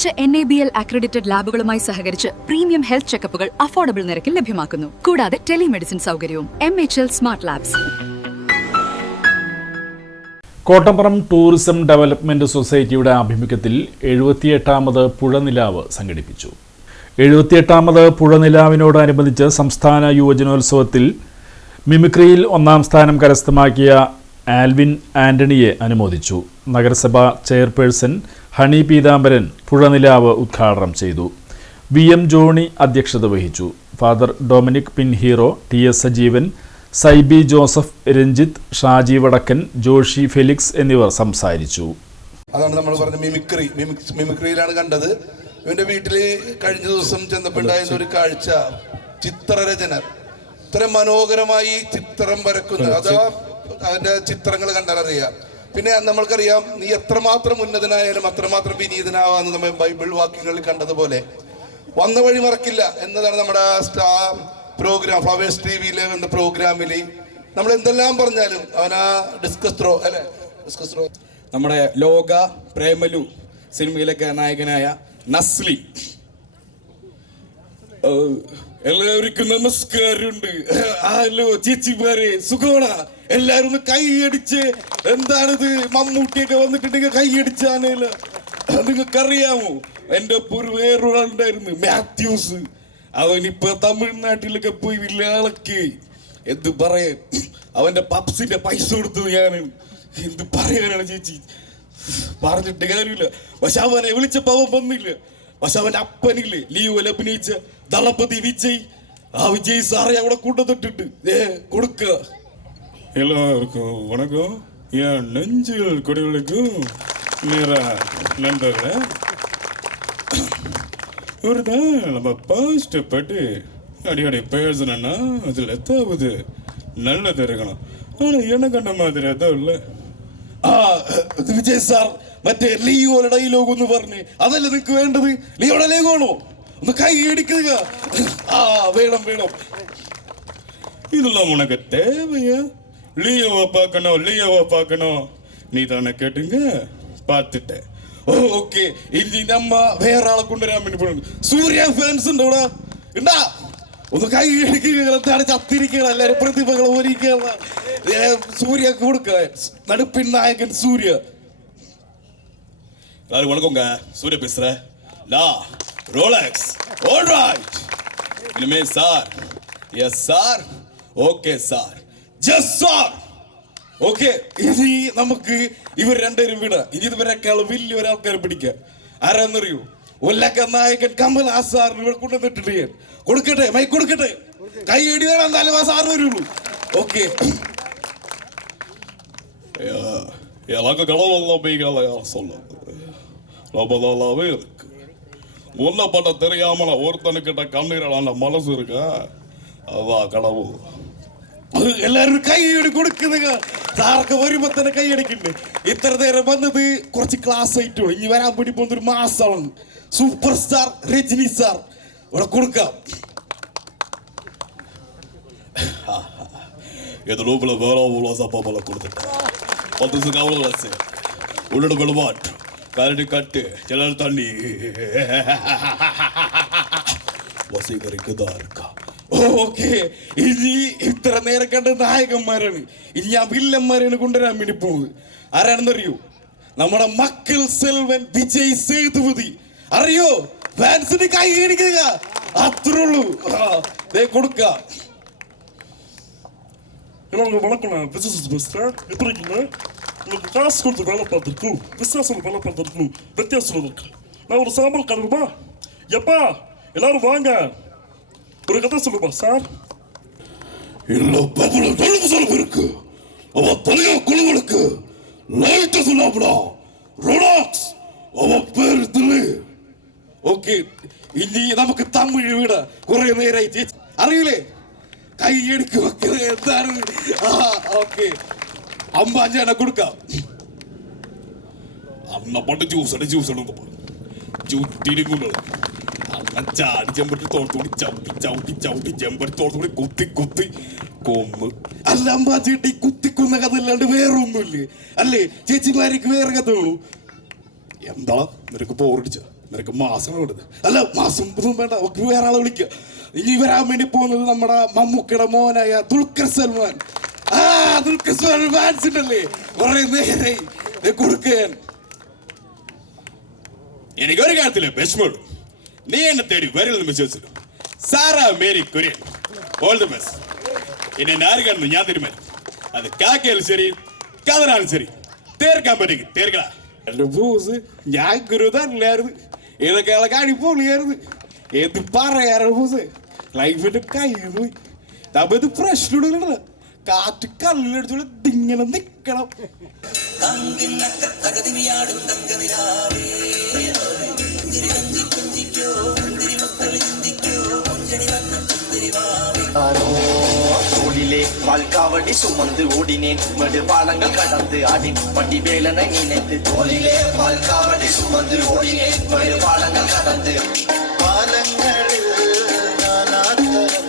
മികച്ച NABL accredited ലാബുകളുമായി സഹകരിച്ച് premium health ചെക്കപ്പുകൾ affordable നിരക്കിൽ ലഭ്യമാക്കുന്നു. കൂടാതെ ടെലിമെഡിസിൻ സൗകര്യവും. MHL smart labs. Kottappuram tourism development സൊസൈറ്റിയുടെ ആഭിമുഖ്യത്തിൽ 78ാമത് പുഴനിലാവ് സംഘടിപ്പിച്ചു. 78ാമത് പുഴനിലാവിനോടനുബന്ധിച്ച് സംസ്ഥാന യുവജനോത്സവത്തിൽ മിമിക്രിയിൽ 1ാം സ്ഥാനം കരസ്ഥമാക്കിയ ആൽവിൻ ആന്റണിയെ അനുമോദിച്ചു. നഗരസഭാ ചെയർപേഴ്സൺ ഹണി പീതാംബരൻ പുഴനിലാവ് ഉദ്ഘാടനം ചെയ്തു. VM ജോണി അധ്യക്ഷത വഹിച്ചു. Father Dominic Pinheiro, TS Sajeevan, Saibi Joseph, Ranjith, Shaji Vadakkan, Joshy Felix എന്നിവർ സംസാരിച്ചു. അതാണ് നമ്മൾ പറഞ്ഞ മിമിക്രിയിലാണ് കണ്ടത്. ഇവന്റെ വീട്ടിൽ കഴിഞ്ഞ ദിവസം ചെന്നപ്പോണ്ടായിരുന്ന ഒരു കാഴ്ച, ചിത്രരചന. ഇത്രയും മനോഹരമായി ചിത്രം വരക്കുന്ന അതാ അവന്റെ ചിത്രങ്ങൾ കണ്ടാലറിയാം. പിന്നെ നമ്മൾക്കറിയാം, നീ എത്രമാത്രം ഉന്നതനായാലും അത്രമാത്രം വിനീതനാവാന്ന് നമ്മൾ ബൈബിൾ വാക്യങ്ങളിൽ കണ്ടതുപോലെ വന്ന വഴി മറക്കില്ല എന്നതാണ് നമ്മുടെ പ്രോഗ്രാം. ഫ്ലവേഴ്സ് TVയിലെ എന്ന പ്രോഗ്രാമിൽ നമ്മൾ എന്തെല്ലാം പറഞ്ഞാലും അവനാ ഡിസ്കസ് ത്രോ നമ്മുടെ ലോക പ്രേമലു സിനിമയിലൊക്കെ നായകനായ നസ്ലി. എല്ലാവർക്കും നമസ്കാരമുണ്ട്. ഹലോ ചേച്ചിമാരെ, സുഖമാണോ? എല്ലാരും ഒന്ന് കൈയടിച്ച്. എന്താണിത്, മമ്മൂട്ടിയൊക്കെ വന്നിട്ടുണ്ടെങ്കിൽ കൈയടിച്ചാണേല. നിങ്ങൾക്കറിയാമോ, എൻ്റെ ഒപ്പം ഒരു വേറൊരാളുണ്ടായിരുന്നു, മാത്യൂസ്. അവനിപ്പോ തമിഴ്നാട്ടിലൊക്കെ പോയി വലിയ ആളൊക്കെ. എന്ത് പറയാൻ, അവന്റെ പപ്സിന്റെ പൈസ കൊടുത്തത് ഞാനാണ്. എന്ത് പറയാനാണ് ചേച്ചി, പറഞ്ഞിട്ട് കാര്യമില്ല. പക്ഷെ അവനെ വിളിച്ചപ്പോ അവൻ വന്നില്ല. പക്ഷെ അവന്റെ അപ്പനില്ലേ ലീവിൽ അഭിനയിച്ച ദളപതി വിജയ്, ആ വിജയ് സാറെ അവിടെ കൊണ്ടുവന്നിട്ടുണ്ട്. കൊടുക്ക. எல்லாருக்கும் வணக்கம். என் நெஞ்சில் கொடிகளுக்கும் நேர நண்பர்களே, ஒரு நாள் நம்ம பாஸ்ட் பட்டு அடிக்கடி பேசணும்னா அதில் எத்தாவது நல்லது இருக்கணும். ஆனால் என்ன கண்ட மாதிரி எதுவும் இல்லை. വിജയ് സാർ മറ്റേ ലിയോയുടെ ഡയലോഗ് ഒന്ന് പറഞ്ഞ്, അതല്ല നിനക്ക് വേണ്ടത്? ലിയോയുടെ ഡയലോഗാണോ? ഒന്ന് കൈ അടിക്കുക. വേണം വേണം. இதெல்லாம் உனக்கு தேவையா? லியோவை பார்க்கணும். நீ தானே கேட்டுங்க, பார்த்துட்டேன். ഓക്കെ, ഇനി നമ്മ വേറെ ആളെ കൊണ്ടുവരാൻ വേണ്ടി പോകുന്നു. സൂര്യ ഫാൻസ് ഉണ്ട് ഇവിടെ ഉണ്ടാ? ഒന്ന് കൈ അടിക്കുക. ചത്തിരിക്കുക, എല്ലാരും പ്രതിഭകൾ ഒരുക്കുക. സൂര്യ കൊടുക്ക, நடுப்பின் நாயகன் சூர்யா. எல்லாரும் வணக்கங்க, சூர்யா பேசுறேன். ரோலக்ஸ். ஆல்ரைட். இனிமே sir. Yes sir. Okay sir. Yes sir. Okay, ഇനി നമുക്ക് ഇവർ രണ്ടുപേരും വിട. ഇനി ഇതുവരെക്കാളും വലിയ ഒരാൾക്കാരെ പിടിക്കുക. ആരാന്നറിയോ? ഒല്ലക്ക നായകൻ കമൽ സാറിന് ഇവിടെ കൊണ്ടുവന്നിട്ടുണ്ട്. കൊടുക്കട്ടെ, മൈക്ക് കൊടുക്കട്ടെ. കൈ അടി വേണം, എന്നാലും ആ സാറിന് വരുള്ളൂ. ഓക്കെ. எனக்கு கடவுள் பீகளை யார் சொன்னது? ரொம்ப நல்லாவே இருக்கு. முன்ன பண்ண தெரியாமல ஒருத்தனுக்கிட்ட கண்ணீரான மனசு இருக்கா, அதான் கடவுள். എല്ലാവരും കൈയ്യടി കൊടുക്കുന്നുക. സാർക്ക് വരുമ്പോ തന്നെ കൈയടിക്കുന്നുണ്ട്. ഇത്ര നേരം വന്നത് കുറച്ച് ക്ലാസ് ആയിട്ടോ, ഇനി വരാൻ വേണ്ടി പോകുന്ന ഒരു മാസമാണ്. സൂപ്പർ സ്റ്റാർ രജനി സാർ ഇവിടെ കൊടുക്കാം. ഇത് ലോപ്പല വേറെ സപ്പാപ്പല കൊടുത്തിട്ട് ഉള്ളോട് വെളുപാട്ട് കരടി കട്ട് ചിലർ തണ്ണി ഓക്കെ. ഇനി ഇത്ര നേരം കണ്ട നായകന്മാരാണ്. ഇനി ഞാൻ വില്ലന്മാരാണ് കൊണ്ടുവരാൻ വേണ്ടി പോകുന്നത്. ആരാണെന്നറിയോ? നമ്മുടെ മക്കൾ സെൽവൻ വിജയ് സേതുപതി. അറിയോ? ഫാൻസിന് കൈ അടിക്കുക, അത്രേ ഉള്ളൂ. കൊടുക്ക. எல்லாருக்கும் வணக்கம். பிசினஸ் பேசுகிறேன். எப்படி இருக்கீங்க? உங்களுக்கு காசு கொடுத்து வேலை பார்த்துருக்கணும், வித்தியாசம் வேலை பார்த்துருக்கணும், வித்தியாசம் இருக்கு. நான் ஒரு சாம்பல் கருமா எப்பா, எல்லாரும் வாங்க, ஒரு கதை சொல்லுப்பா சார். இல்லை பபுல இருக்கு. அவ தலையா குழுவனுக்கு லைட்டா சொல்லாப்படா. ரோடாக்ஸ் அவ பேர் தில்லு. ഓക്കെ, ഇനി നമുക്ക് തമിഴ് വീട. കുറെ നേരമായി അറിയില്ലേ? കൈയടിക്ക് വെക്കുന്നത് എന്താണ്? ഓക്കെ, 55 കൊടുക്കാം. അന്ന പണ്ട് ജ്യൂസ് ചാടി ചെമ്പട്ടി തോർത്തുകൂടി ചവിട്ടി ചെമ്പട്ടി തോർത്തുകൂടി കുത്തി കൊന്ന്. അല്ല അമ്പാച്ചേട്ടി, കുത്തിക്കൊന്ന കഥ അല്ലാണ്ട് വേറെ ഒന്നുമില്ലേ? അല്ലേ ചേച്ചിമാർക്ക് വേറെ കഥ ഉള്ളൂ? എന്താ നിനക്ക് പോറടിച്ച? നിനക്ക് മാസം കൊടുത്ത് അല്ല മാസം ഒന്നും വേണ്ട, ഒക്കെ വേറെ ആളെ വിളിക്കുക. ഇനി വരാൻ വേണ്ടി പോകുന്നത് നമ്മുടെ മമ്മൂക്കയുടെ മോനായ ദുൽഖർ സൽമാൻ. ദുൽഖർ സൽമാൻ ഫാൻസ് ഉണ്ടല്ലേ, കുറെ നേരെ കൊടുക്കാൻ. എനിക്കൊരു കാര്യത്തില് വിഷമമുള്ളൂ, നീ എന്നെ തേടി വരില്ലെന്ന് വിശ്വസിച്ചു. Sara Mary Kurian, all the best. ഇനി എന്നെ ആര് കാണുന്നു ഞാൻ തീരുമാനം. അത് കാക്കയാലും ശരി കഥനാലും ശരി, തീർക്കാൻ പറ്റുമെങ്കിൽ തീർക്കടാ. എന്റെ ബോസ്, ഞാൻ ഗുരുതരല്ലായിരുന്നു, ഇതൊക്കെ ആളെ കാണിപ്പോളിയായിരുന്നു. എന്ത് പറയാറ് ബോസ്, ലൈഫിന്റെ കൈ പോയി. അപ്പൊ ഇത് പ്രശ്നം, കാറ്റ് കല്ലെടുത്തോളം ഇങ്ങനെ നിക്കണം. வாழ்காவடி சுமந்து ஓடினேன், மடுபாலங்கள் கடந்து ஆடி பட்டி வேலனை நினைத்து தோளிலே வாழ்காவடி சுமந்து ஓடினேன், மடுபாலங்கள் கடந்து பாலங்களில் நானாத்தரம்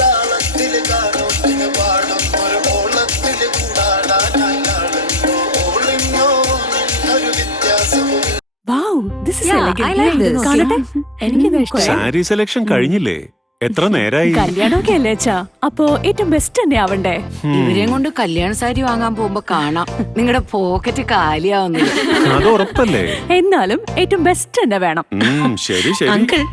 தாளத்தில் காணோத்தில் பாடும் ஒரு ஓலத்தில் கூடாடாடும் ഓളിഞ്ഞോ നിന്നൊരു വ്യത്യാസവും. സാരി സെലക്ഷൻ കഴിഞ്ഞില്ലേ? എത്ര നേരായി? കല്യാണമൊക്കെ അല്ലേ അച്ഛാ, അപ്പോ ഏറ്റവും ബെസ്റ്റ് തന്നെ ആവണ്ടേ? ഇവരെയും കൊണ്ട് കല്യാണ സാരി വാങ്ങാൻ പോകുമ്പോ കാണാം നിങ്ങളുടെ പോക്കറ്റ് കാലിയാവുന്നില്ല. അത് ഉറപ്പല്ലേ? എന്നാലും ഏറ്റവും ബെസ്റ്റ് തന്നെ വേണം. ശരി ശരി. അങ്കിൾ,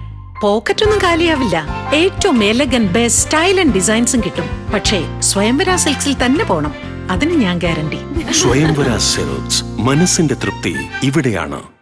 പോക്കറ്റ് ഒന്നും കാലിയാവില്ല. ഏറ്റവും എലഗന്റ് ബെസ്റ്റ് സ്റ്റൈൽ ആൻഡ് ഡിസൈൻസും കിട്ടും. പക്ഷേ സ്വയംവര സിൽക്സിൽ തന്നെ പോണം, അതിന് ഞാൻ ഗ്യാരണ്ടി. സ്വയംവര സിൽക്സ്, മനസ്സിന്റെ തൃപ്തി ഇവിടെയാണ്.